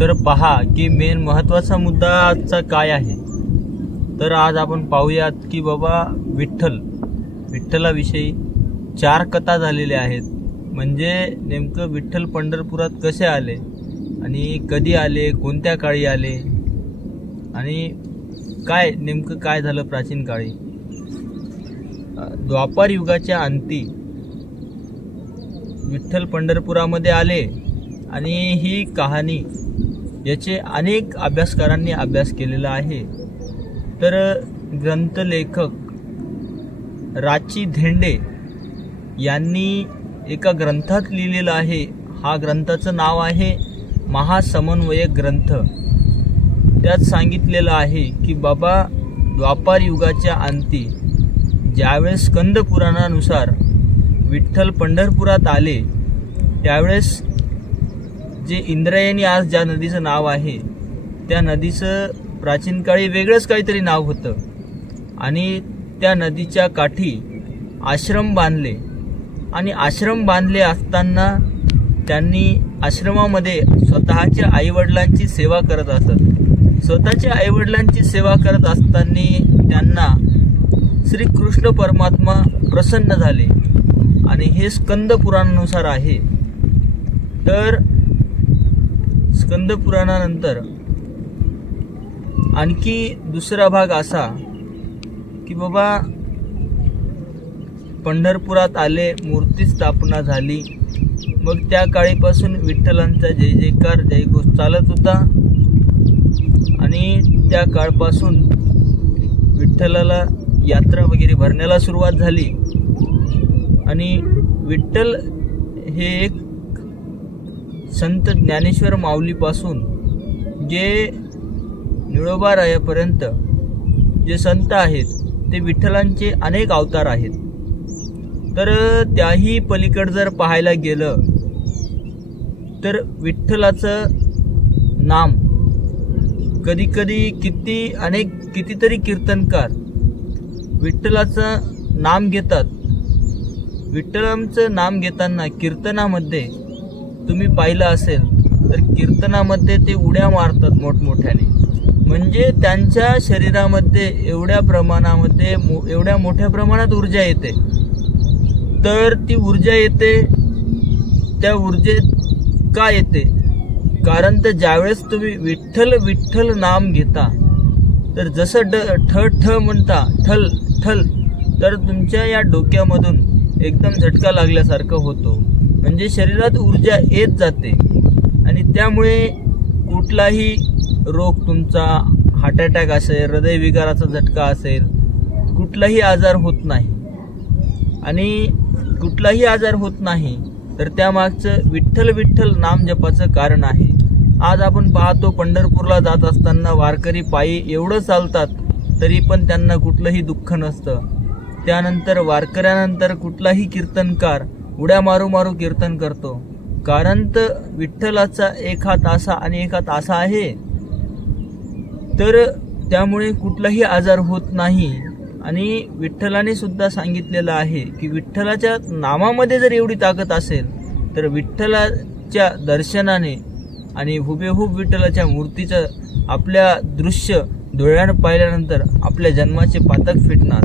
तर पहा की मेन महत्त्वाचा मुद्दा आजचा काय आहे? तर आज आपण पाहूयात की बाबा विठ्ठल विठ्ठलाविषयी चार कथा झालेल्या आहेत. म्हणजे नेमकं विठ्ठल पंढरपुरात कसे आले? आणि कधी आले? कोणत्या काळी आले? आणि काय नेमकं काय झालं प्राचीन काळी? द्वापार युगाच्या अंती विठ्ठल पंढरपुरामध्ये आले. आणि ही कहाणी याचे अनेक अभ्यासकारांनी अभ्यास केलेला आहे. तर ग्रंथलेखक राची धेंडे यांनी एका ग्रंथात लिहिलेलं आहे. हा ग्रंथाचं नाव आहे महासमन्वयक ग्रंथ. त्यात सांगितलेलं आहे की बाबा द्वापार युगाच्या अंती ज्यावेळेस स्कंद पुराणानुसार विठ्ठल पंढरपुरात आले त्यावेळेस जे इंद्रायणी आज ज्या नदीचं नाव आहे त्या नदीचं प्राचीन काळी वेगळंच काहीतरी नाव होतं. आणि त्या नदीच्या काठी आश्रम बांधले. आणि आश्रम बांधले असताना त्यांनी आश्रमामध्ये स्वतःच्या आईवडिलांची सेवा करत असत. स्वतःच्या आईवडिलांची सेवा करत असताना त्यांना श्रीकृष्ण परमात्मा प्रसन्न झाले. आणि हे स्कंद पुराणानुसार आहे. तर स्कंद पुराणानंतर आणखी दुसरा भाग असा की बाबा पंढरपुरात आले मूर्ती स्थापना झाली. मग त्या काळीपासून विठ्ठलांचा जय जयकार जयघोष चालत होता. आणि त्या काळपासून विठ्ठलाला यात्रा वगैरे भरण्याला सुरुवात झाली. आणि विठ्ठल हे एक संत ज्ञानेश्वर माऊलीपासून जे निळोबा रायापर्यंत जे संत आहेत ते विठ्ठलांचे अनेक अवतार आहेत. तर त्याही पलीकड जर पाहायला गेलं तर विठ्ठलाचं नाम कधी कधी किती अनेक कितीतरी कीर्तनकार विठ्ठलाचं नाम घेतात. विठ्ठलांचं नाम घेताना कीर्तनामध्ये तुम्ही पाहिलं असेल तर कीर्तनामध्ये ते उड्या मारतात मोठमोठ्याने. म्हणजे त्यांच्या शरीरामध्ये एवढ्या प्रमाणामध्ये मो एवढ्या मोठ्या प्रमाणात ऊर्जा येते. तर ती ऊर्जा येते त्या ऊर्जेत का येते? कारण तर ज्यावेळेस तुम्ही विठ्ठल विठ्ठल नाम घेता तर जसं ड ठ ठ म्हणता ठल ठल तर तुमच्या या डोक्यामधून एकदम झटका लागल्यासारखं होतो. म्हणजे शरीरात ऊर्जा येत जाते. आणि त्यामुळे कुठलाही रोग तुमचा हार्ट अटॅक असेल हृदयविकाराचा झटका असेल कुठलाही आजार होत नाही. आणि कुठलाही आजार होत नाही तर त्यामागचं विठ्ठल विठ्ठल नाम जपाचं कारण आहे. आज आपण पाहतो पंढरपूरला जात असताना वारकरी पायी एवढं चालतात तरी पण त्यांना कुठलंही दुःख नसतं. त्यानंतर वारकऱ्यानंतर कुठलाही कीर्तनकार उड्या मारू मारू कीर्तन करतो. कारण तर विठ्ठलाचा एक हात असा आणि एक हात असा आहे. तर त्यामुळे कुठलाही आजार होत नाही. आणि विठ्ठलाने सुद्धा सांगितलेलं आहे की विठ्ठलाच्या नामामध्ये जर एवढी ताकद असेल तर विठ्ठलाच्या दर्शनाने आणि हुबेहूब विठ्ठलाच्या मूर्तीचं आपल्या दृश्य डोळ्यानं पाहिल्यानंतर आपल्या जन्माचे पातक फिटणार.